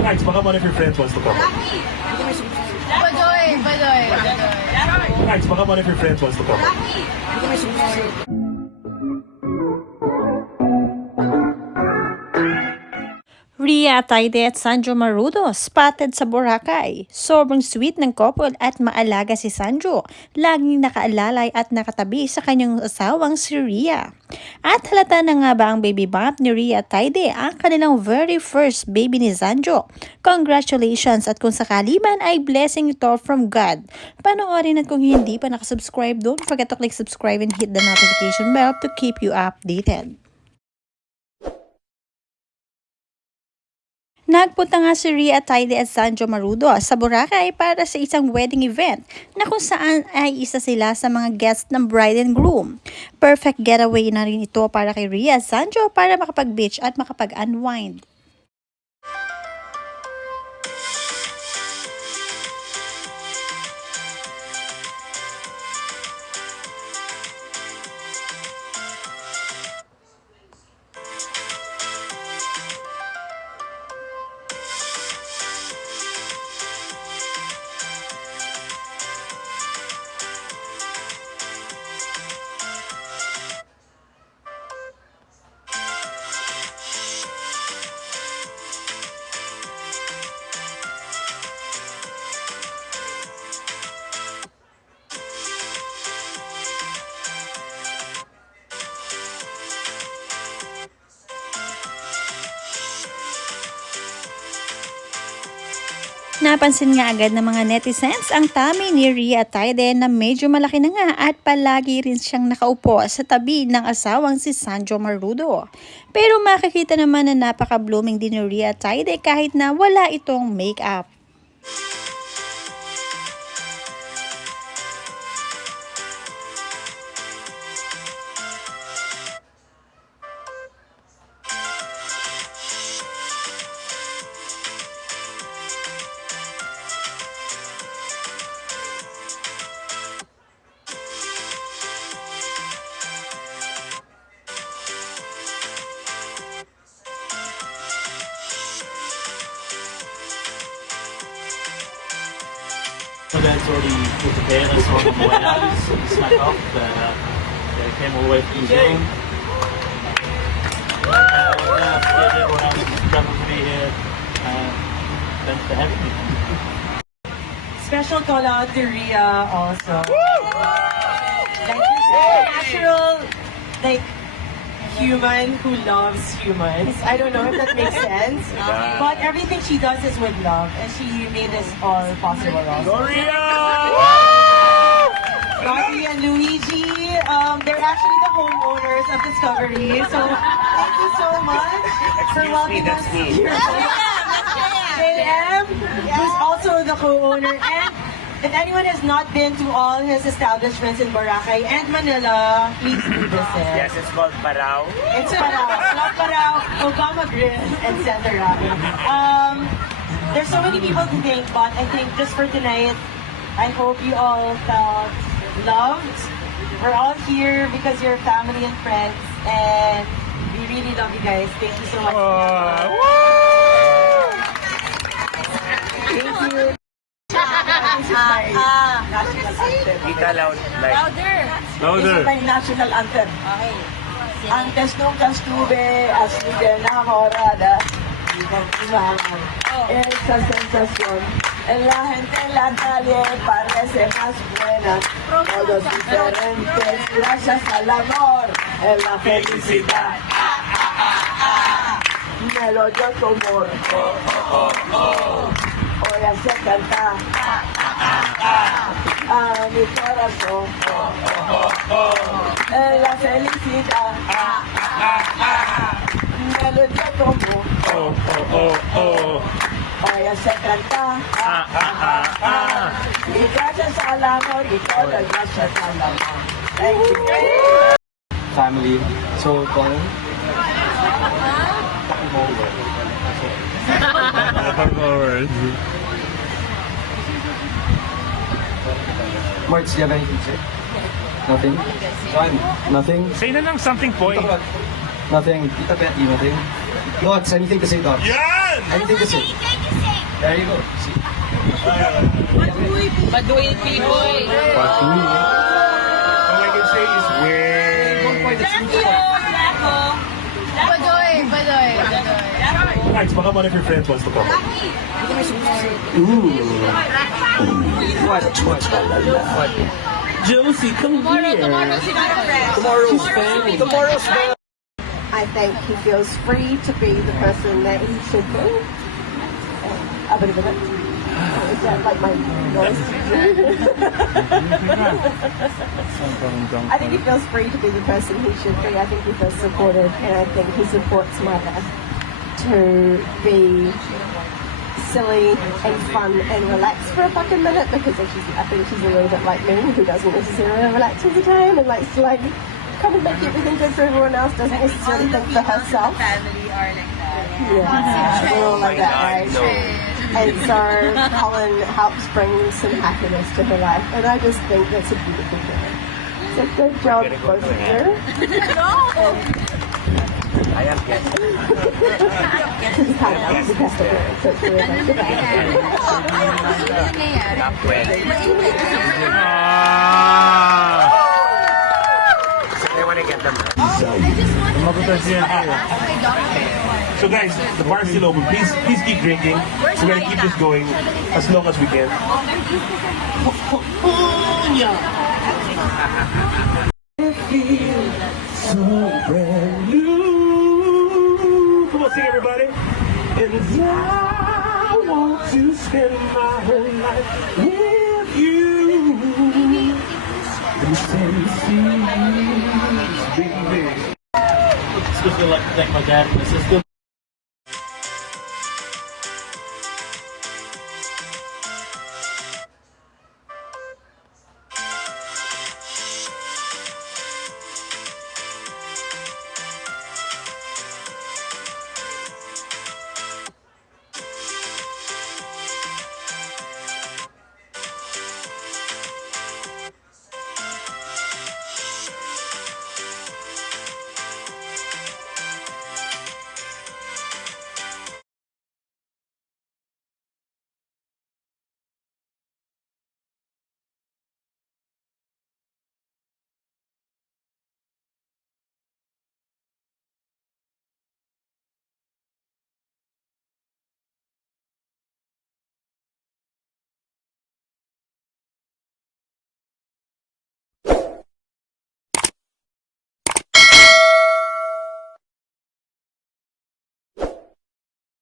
Thanks, baka one of your friends wants to come. Badoy, Badoy, Badoy. Thanks, baka one of your friends wants to come. Rhea Ataide at Sandro Marudo spotted sa Boracay. Sobrang sweet ng couple at maalaga si Sandro. Laging nakaalalay at nakatabi sa kanyang asawang si Rhea. At halata na nga ba ang baby bump ni Rhea Ataide, ang kanilang very first baby ni Sandro. Congratulations, at kung sakali man ay blessing ito from God. Panoorin, at kung hindi pa nakasubscribe, don't forget to click subscribe and hit the notification bell to keep you updated. Nagpunta nga si Rhea Ataide at Sandro Marudo sa Boracay para sa isang wedding event na kung saan ay isa sila sa mga guests ng bride and groom. Perfect getaway na rin ito para kay Rhea at Sandro para makapag-beach at makapag-unwind. Napansin nga agad ng mga netizens ang tummy ni Rhea Ataide na medyo malaki na nga at palagi rin siyang nakaupo sa tabi ng asawang si Sandro Marudo. Pero makikita naman na napaka-blooming din ni Rhea Ataide kahit na wala itong makeup. So that's already put to bed. I saw him on the way out. He snuck off, but yeah, he came all the way from New Zealand. Everyone else is travelling to be here. Thanks for having me. Special call out to Rhea also. Like you're such a natural, like human who loves humans. I don't know if that makes sense, but everything she does is with love, and she made this all possible. Also. Rocky and Luigi, they're actually the homeowners of Discovery. So thank you so much for welcoming us here. JM, who's also the co-owner, and if anyone has not been to all his establishments in Boracay and Manila, please do visit. Yes, it's called Parao. It's Parao, Club Parao, Obama Grill, etc. There's so many people to thank, but I think just for tonight, I hope you all felt loved. We're all here because you're family and friends, and we really love you guys. Thank you so much. Thank you. This is my national anthem. Tita loud, like. This is my national anthem. Okay. Antes nunca estuve así de enamorada y continuamos esa sensación. En la gente en la calle parece más buena, todos diferentes gracias al amor, en la felicidad. Me lo dio tu amor. Hoy hace cantar a mi corazón en la felicidad. Me lo dio tu amor. Hoy hace cantar y gracias al amor y todas gracias al amor. Thank you. Family. So, Colin? Marts, do you have anything to say? Nothing? John, nothing? Say na lang something, boy. Nothing. Tita Betty, nothing? Lots, anything to say, Doc? Yes! good. Anything to say? There you go. See. Baduy people. All I can say is win. Baduy, baduy, baduy. Guys, baka one of your friends wants to come. What? Josie, come Tomorrow's family. Tomorrow's family. I think he feels free to be the person that he should be. A bit of a is that like my voice? I think he feels free to be the person he should be. I think he feels supported, and I think he supports Mother to be silly and fun and relaxed for a fucking minute, because I think she's a little bit like me, who doesn't necessarily relax all the time and likes to like come and make everything good for everyone else, doesn't necessarily think for herself. Family are like that. Yeah, we're all like that, right? And so Colin helps bring some happiness to her life, and I just think that's a beautiful thing. So good job, both of you. I am getting. You can't help the best of it, so it's really nice. So they want to get them. So guys, the bar's still open. Please keep drinking. We're gonna keep this going as long as we can. So brand new. Come on, sing everybody. And I want to spend my whole life with you. Especially like to thank my dad and my sister.